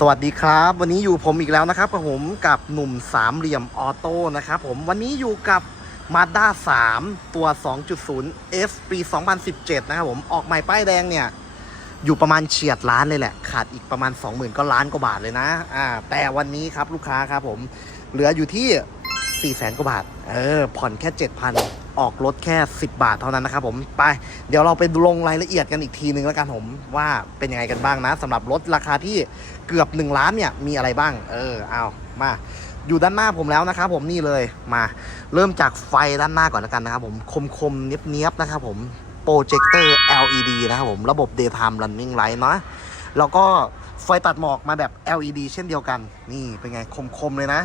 สวัสดีครับ วันนี้อยู่ผมอีกแล้วนะครับกับผมกับหนุ่มสามเหลี่ยมออโต้นะครับผมวันนี้อยู่กับ Mazda 3 ตัว 2.0 S ปี 2017 นะครับผมออกใหม่ป้ายแดงเนี่ย อยู่ประมาณเฉียดล้านเลยแหละ ขาดอีกประมาณ 20,000 ก็ล้านกว่าบาทเลยนะอ่าแต่วันนี้ครับลูกค้าครับผมเหลืออยู่ที่ 4 0 0 0 0 0 กว่าบาท เออ ผ่อนแค่ 7,000 ออกรถแค่ 10 บาทเท่านั้นนะครับผมไปเดี๋ยวเราไปลงรายละเอียดกันอีกทีนึงแล้วกันผมว่าเป็นยังไงกันบ้างนะสำหรับรถราคาที่เกือบ 1 ล้านเนี่ยมีอะไรบ้าง เออเอามาอยู่ด้านหน้าผมแล้วนะครับผมนี่เลยมา เริ่มจากไฟด้านหน้าก่อนแล้วกันนะครับผมคมคมๆเนียบเนียบๆนะครับผมโปรเจคเตอร์ LED นะครับผมระบบ daytime running light เนาะแล้วก็ไฟตัดหมอกมาแบบ LED เช่นเดียวกัน นี่เป็นไงคมคมๆเลยนะ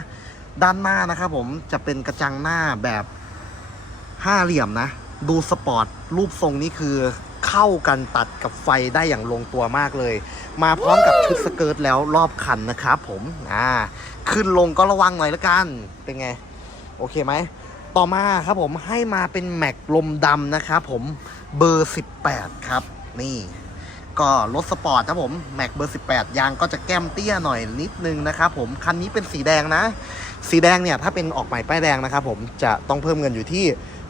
ด้านหน้านะครับผมจะเป็นกระจังหน้าแบบ ห้าเหลี่ยมนะ ดูสปอร์ต รูปทรงนี่คือเข้ากันตัดกับไฟได้อย่างลงตัวมากเลย มาพร้อมกับชุดสเกิร์ตแล้วรอบคันนะครับผมอ่าขึ้นลงก็ระวังหน่อยละกัน เป็นไง โอเคไหม ต่อมาครับผมให้มาเป็นแม็กลมดำนะครับผมเบอร์ 18 ครับ นี่ ก็รถสปอร์ตครับผมแม็กเบอร์ 18 ยางก็จะแก้มเตี้ยหน่อยนิดนึงนะครับผม คันนี้เป็นสีแดงนะ สีแดงเนี่ยถ้าเป็นออกใหม่ป้ายแดงนะครับผมจะต้องเพิ่มเงินอยู่ที่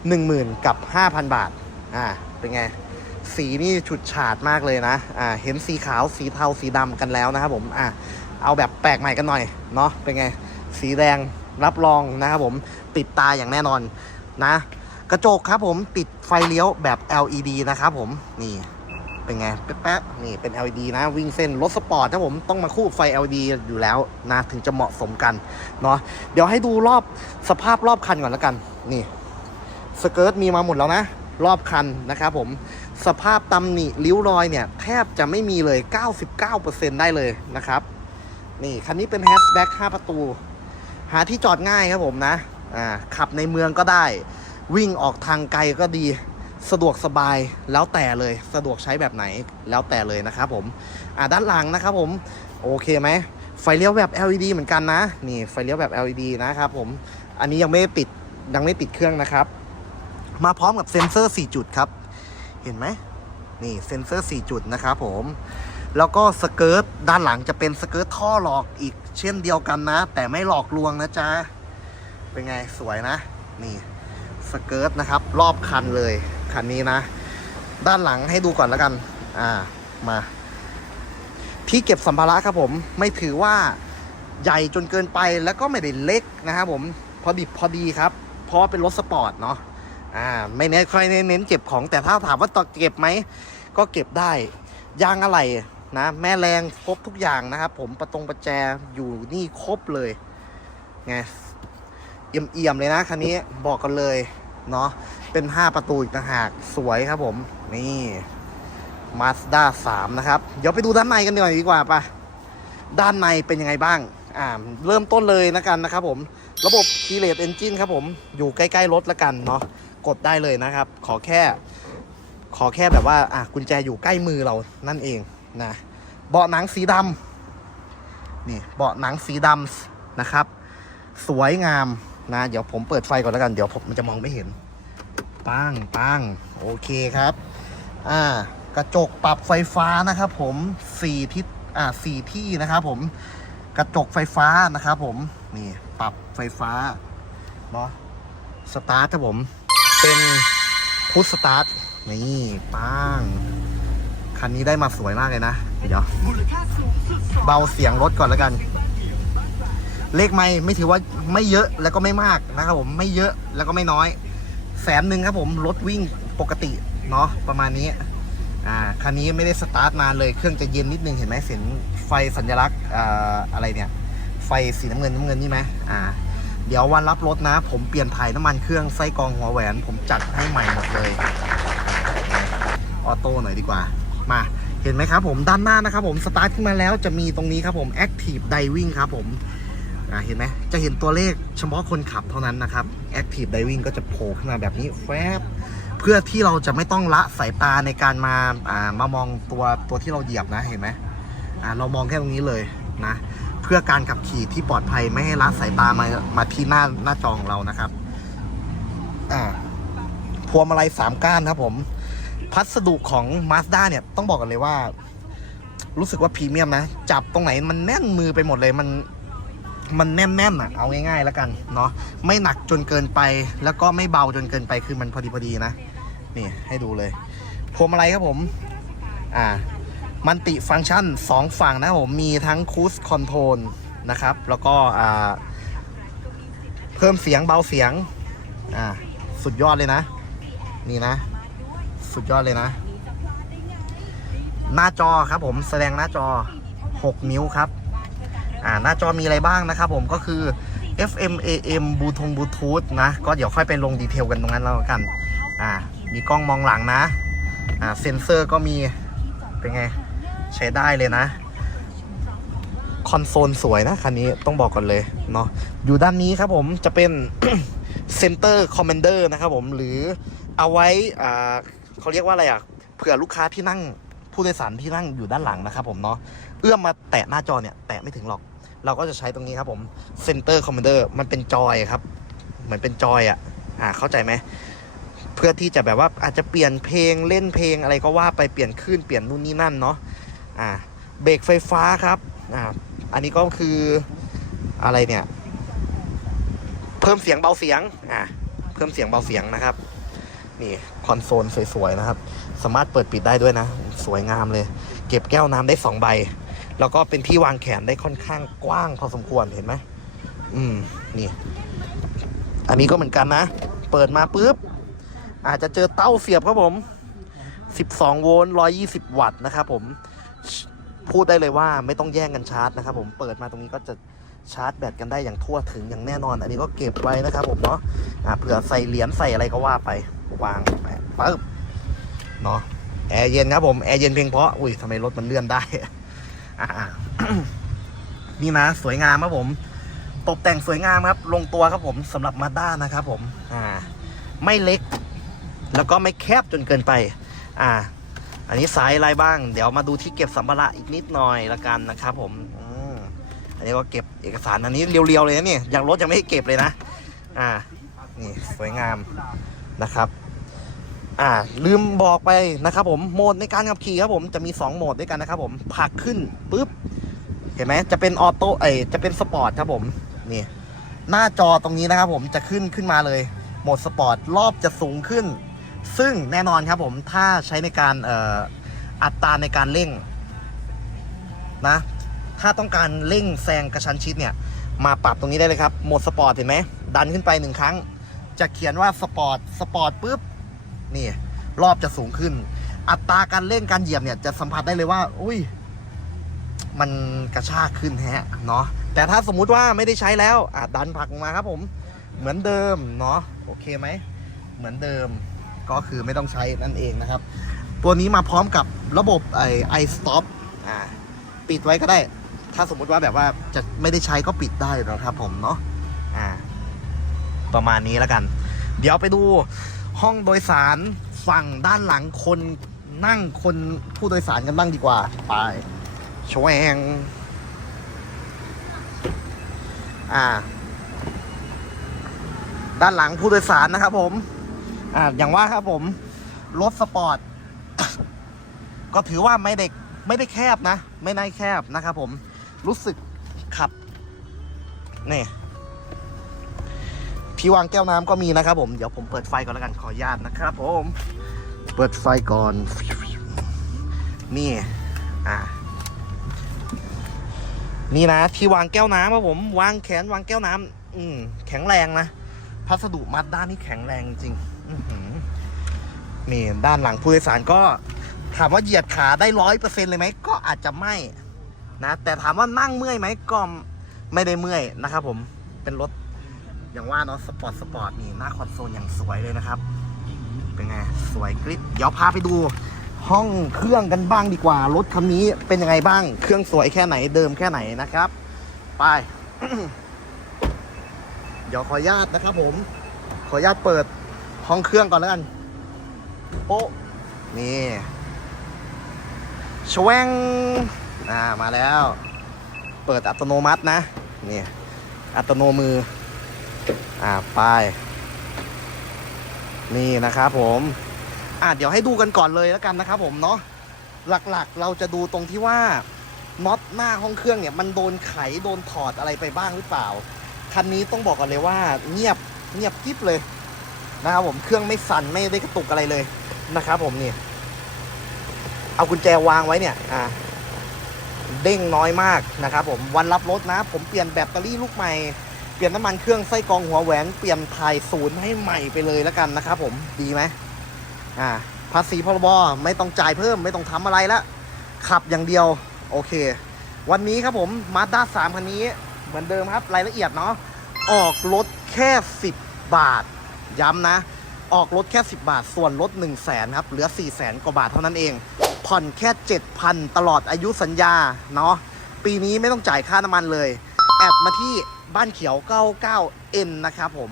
10,000 กับ 5,000 บาท อ่า เป็นไง สีนี่ฉุดฉาดมากเลยนะ อ่า เห็นสีขาว สีเทา สีดำกันแล้วนะครับผม อ่าเอาแบบแปลกใหม่กันหน่อย เนาะเป็นไง สีแดงรับรองนะครับผม ติดตาอย่างแน่นอนนะ กระจกครับผมติดไฟเลี้ยวแบบ LED นะครับผม นี่เป็นไงแป๊ะๆนี่เป็น LED นะ วิ่งเส้นรถสปอร์ตครับผมต้องมาคู่ไฟ LED อยู่แล้วนะ ถึงจะเหมาะสมกันเนาะเดี๋ยวให้ดูรอบสภาพรอบคันก่อนแล้วกัน นี่ สเกิร์ตมีมาหมดแล้วนะ รอบคันนะครับผม สภาพตำหนิริ้วรอยเนี่ยแทบจะไม่มีเลย 99%ได้เลยนะครับ นี่คันนี้เป็นแฮชแบ็ก5ประตู หาที่จอดง่ายครับผมนะอ่าขับในเมืองก็ได้ วิ่งออกทางไกลก็ดีสะดวกสบายแล้วแต่เลยสะดวกใช้แบบไหนแล้วแต่เลยนะครับผมอ่าด้านหลังนะครับผม โอเคไหมไฟเลี้ยวแบบ LED เหมือนกันนะ นี่ไฟเลี้ยวแบบ LED นะครับผม อันนี้ยังไม่ติดยังไม่ติดเครื่องนะครับ มาพร้อมกับเซ็นเซอร์ 4 จุดครับ เห็นไหมนี่เซ็นเซอร์ 4 จุดนะครับผม แล้วก็สเกิร์ตด้านหลังจะเป็นสเกิร์ตท่อหลอกอีกเช่นเดียวกันนะ แต่ไม่หลอกลวงนะจ๊ะ เป็นไงสวยนะ นี่สเกิร์ตนะครับรอบคันเลยคันนี้นะ ด้านหลังให้ดูก่อนแล้วกัน อ่ามา ที่เก็บสัมภาระครับผมไม่ถือว่าใหญ่จนเกินไปแล้วก็ไม่ได้เล็กนะครับผมพอดิบพอดีครับ เพราะว่าเป็นรถสปอร์ตเนาะ อ่าไม่เน้นค่อยเน้นเก็บของแต่ถ้าถามว่าตอเก็บไหมก็เก็บได้ยางอะไรนะ แม่แรงครบทุกอย่างนะครับ ผมประตรงประแจอยู่นี่ครบเลยไงเอี่ยมเอี่ยมๆเลยนะคันนี้บอกกันเลยเนาะเป็น 5 ประตูอีกต่างหากสวยครับผมนี่ Mazda 3นะครับ เดี๋ยวไปดูด้านในกันหน่อยดีกว่าปะด้านในเป็นยังไงบ้างอ่าเริ่มต้นเลยนะกันนะครับผม ระบบ k e y l e s s Engine ครับผม อยู่ใกล้ ๆ รถละกันเนาะ กดได้เลยนะครับ ขอแค่ ขอแค่แบบว่าอะกุญแจอยู่ใกล้มือเรานั่นเองนะเบาะหนังสีดำนี่เบาะหนังสีดำนะครับ สวยงามนะเดี๋ยวผมเปิดไฟก่อนแล้วกันเดี๋ยวผมมันจะมองไม่เห็นปังปังโอเคครับอ่ากระจกปรับไฟฟ้านะครับผมสี่ทิศอ่าสี่ที่นะครับผมกระจกไฟฟ้านะครับผมนี่ปรับไฟฟ้าเนาะสตาร์ทครับผม เป็นพุทสตาร์ทนี่ปังคันนี้ได้มาสวยมากเลยนะ เดี๋ยว เบาเสียงรถก่อนแล้วกัน เลขไม่ไม่ถือว่าไม่เยอะแล้วก็ไม่มากนะครับผมไม่เยอะแล้วก็ไม่น้อยแสนหนึ่งครับผมรถวิ่งปกติเนาะประมาณนี้อ่าคันนี้ไม่ได้สตาร์ทนานเลยเครื่องจะเย็นนิดนึงเห็นไหมเสียงไฟสัญลักษณ์อ่าอะไรเนี่ย ไฟสีน้ำเงินน้ำเงินนี่ไหมอ่า เดี๋ยววันรับรถนะ ผมเปลี่ยนถ่ายน้ำมันเครื่องไส้กรองหัวแหวน ผมจัดให้ใหม่หมดเลยออโต้หน่อยดีกว่า มาเห็นไหมครับผมด้านหน้านะครับผมสตาร์ทขึ้นมาแล้วจะมีตรงนี้ครับผม Active Diving ครับผมเห็นไหมจะเห็นตัวเลขเฉพาะคนขับเท่านั้นนะครับ Active Diving ก็จะโผล่ขึ้นมาแบบนี้แฟบเพื่อที่เราจะไม่ต้องละสายตาในการมาอ่ามามองตัวตัวที่เราเหยียบนะเห็นไหมอ่าเรามองแค่ตรงนี้เลยนะ พื่อการขับขี่ที่ปลอดภัยไม่ให้ละสายตามามาที่หน้าหน้าจอของเรานะครับอ่าพวงมาลัยสามก้านครับผม พัสดุของ Mazda เนี่ยต้องบอกกันเลยว่า รู้สึกว่าพรีเมียมนะ จับตรงไหนมันแน่นมือไปหมดเลยมันมันแน่นๆอะเอาง่ายๆแล้วกันเนาะไม่หนักจนเกินไปแล้วก็ไม่เบาจนเกินไปคือมันพอดีพอดีนะ นี่ให้ดูเลยพวงมาลัยครับผม อ่า มันติฟังก์ชัน 2 ฝั่งนะผมมีทั้งคูสคอนโทรลนะครับ แล้วก็เพิ่มเสียงเบาเสียงอ่าสุดยอดเลยนะ นี่นะ สุดยอดเลยนะ หน้าจอครับผมแสดงหน้าจอ 6 นิ้วครับอ่าหน้าจอมีอะไรบ้างนะครับผมก็คือ FM AM บลูทงบลูทูธนะ ก็เดี๋ยวค่อยไปลงดีเทลกันตรงนั้นแล้วกันอ่ามีกล้องมองหลังนะอ่าเซ็นเซอร์ก็มีเป็นไง ใช้ได้เลยนะ คอนโซลสวยนะคันนี้ต้องบอกก่อนเลยเนาะอยู่ด้านนี้ครับผมจะเป็น Center Commander นะครับผมหรือเอาไว้อ่าเขาเรียกว่าอะไรอะเผื่อลูกค้าที่นั่งผู้โดยสารที่นั่งอยู่ด้านหลังนะครับผมเนาะเอื้อมมาแตะหน้าจอเนี่ยแตะไม่ถึงหรอก เราก็จะใช้ตรงนี้ครับผม Center Commander มันเป็นจอยครับ เหมือนเป็นจอยอะอ่าเข้าใจไหมเพื่อที่จะแบบว่าอาจจะเปลี่ยนเพลงเล่นเพลงอะไรก็ว่าไปเปลี่ยนคลื่นเปลี่ยนนู่นนี่นั่นเนาะ อ่าเบรกไฟฟ้าครับอ่าอันนี้ก็คืออะไรเนี่ย เพิ่มเสียงเบาเสียงอะเพิ่มเสียงเบาเสียงนะครับ นี่คอนโซลสวยๆนะครับ สามารถเปิดปิดได้ด้วยนะ สวยงามเลย เก็บแก้วน้ำได้สองใบ แล้วก็เป็นที่วางแขนได้ค่อนข้างกว้างพอสมควรเห็นไหมอืมนี่ อันนี้ก็เหมือนกันนะ เปิดมาปุ๊บ อาจจะเจอเต้าเสียบครับผม 12 โวลต์ 120 วัตต์นะครับผม พูดได้เลยว่าไม่ต้องแย่งกันชาร์จนะครับผมเปิดมาตรงนี้ก็จะชาร์จแบตกันได้อย่างทั่วถึงอย่างแน่นอน อันนี้ก็เก็บไว้นะครับผมเนาะอ่าเผื่อใส่เหรียญใส่อะไรก็ว่าไปวางไปปึ๊บเนาะแอร์เย็นครับผมแอร์เย็นเพียงเพราะอุ้ยทำไมรถมันเลื่อนได้อ่านี่นะสวยงามครับผม ตกแต่งสวยงามครับ ลงตัวครับผมสำหรับมาด้านะครับผม อ่า ไม่เล็ก แล้วก็ไม่แคบจนเกินไป อ่า อันนี้สายอะไรบ้าง เดี๋ยวมาดูที่เก็บสัมภาระอีกนิดหน่อยละกันนะครับผมอันนี้ก็เก็บเอกสารอันนี้เรียวๆเลยนะนี่ยังรถยังไม่ได้เก็บเลยนะ อ่า นี่สวยงามนะครับ อ่า ลืมบอกไปนะครับ ผมโหมดในการขับขี่ครับผมจะมี 2 โหมดด้วยกันนะครับ ผมผลักขึ้นปุ๊บ เห็นไหมจะเป็นออโต้เอจะเป็นสปอร์ตครับผมนี่หน้าจอตรงนี้นะครับ ผมจะขึ้นขึ้นมาเลย โหมดสปอร์ตรอบจะสูงขึ้น ซึ่งแน่นอนครับผมถ้าใช้ในการอัตราในการเร่งนะถ้าต้องการเร่งแซงกระชั้นชิดเนี่ย มาปรับตรงนี้ได้เลยครับโหมดสปอร์ตเห็นไหมดันขึ้นไปหนึ่งครั้ง จะเขียนว่าสปอร์ตสปอร์ตปุ๊บนี่รอบจะสูงขึ้น อัตราการเร่งการเหยียบเนี่ยจะสัมผัสได้เลยว่า อุ้ย มันกระชากขึ้นแฮะเนาะแต่ถ้าสมมุติว่าไม่ได้ใช้แล้วอะดันผลักมาครับผม เหมือนเดิมเนาะโอเคไหมเหมือนเดิม ก็คือไม่ต้องใช้นั่นเองนะครับ ตัวนี้มาพร้อมกับระบบไอไอสต็อปอ่าปิดไว้ก็ได้ ถ้าสมมุติว่าแบบว่าจะไม่ได้ใช้ก็ปิดได้นะครับผมเนาะอ่าประมาณนี้แล้วกัน เดี๋ยวไปดูห้องโดยสารฝั่งด้านหลังคนนั่งคนผู้โดยสารกันบ้างดีกว่า ไปชวงอ่า ด้านหลังผู้โดยสารนะครับผม อ่าอย่างว่าครับผม รถสปอร์ต ก็ถือว่าไม่ได้ไม่ได้แคบนะ ไม่ได้แคบนะครับผม รู้สึกขับ นี่ที่วางแก้วน้ำก็มีนะครับผม เดี๋ยวผมเปิดไฟก่อนแล้วกันขออนุญาตนะครับผม เปิดไฟก่อน นี่ อ่านี่นะที่วางแก้วน้ำครับผม วางแขนวางแก้วน้ำอืมแข็งแรงนะพัสดุมัดด้านนี่แข็งแรงจริง นี่ด้านหลังผู้โดยสารก็ถามว่าเหยียดขาได้ร้อยเปอร์เซ็นเลยไหมก็อาจจะไม่นะแต่ถามว่านั่งเมื่อยไหมก็ไม่ได้เมื่อยนะครับผมเป็นรถอย่างว่าเนาะสปอร์ตสปอร์ตนี่หน้าคอนโซลอย่างสวยเลยนะครับ เป็นไงสวยกริบเดี๋ยวพาไปดู ห้องเครื่องกันบ้างดีกว่า รถคันนี้เป็นยังไงบ้าง เครื่องสวยแค่ไหนเดิมแค่ไหนนะครับ ไป เดี๋ยวขออนุญาตนะครับผม ขออนุญาตเปิด ห้องเครื่องก่อนแล้วกันโป๊ะนี่ชแวงอ่ามาแล้ว เปิดอัตโนมัตินะนี่อัตโนมือ อ่าไปนี่นะครับผมอ่าเดี๋ยวให้ดูกันก่อนเลยแล้วกันนะครับผมเนาะหลักๆเราจะดูตรงที่ว่าน็อตหน้าห้องเครื่องเนี่ย มันโดนไขโดนถอดอะไรไปบ้างหรือเปล่า คันนี้ต้องบอกก่อนเลยว่า เงียบเงียบกิ๊บเลย นะครับผมเครื่องไม่สั่นไม่ได้กระตุกอะไรเลยนะครับ ผมนี่ เอากุญแจวางไว้เนี่ย อ่า เด้งน้อยมากนะครับ ผมวันรับรถนะ ผมเปลี่ยนแบตเตอรี่ลูกใหม่เปลี่ยนน้ำมันเครื่องไส้กรองหัวแหวนเปลี่ยนถ่ายศูนย์ให้ใหม่ไปเลยแล้วกันนะครับ ผมดีไหมอ่าภาษีพรบไม่ต้องจ่ายเพิ่มไม่ต้องทำอะไรละขับอย่างเดียว โอเค วันนี้ครับผมมาด้าสามคันนี้ เหมือนเดิมครับ รายละเอียดเนาะออกรถแค่ 10 บาท ย้ำนะ ออกรถแค่ 10 บาท ส่วนลด1 0 0 0 0แสนครับ เหลือ 4 0 0แสนกว่าบาทเท่านั้นเอง ผ่อนแค่ 7,000 ตลอดอายุสัญญา เนาะ ปีนี้ไม่ต้องจ่ายค่าน้ำมันเลย แอดมาที่บ้านเขียว 99N นะครับผม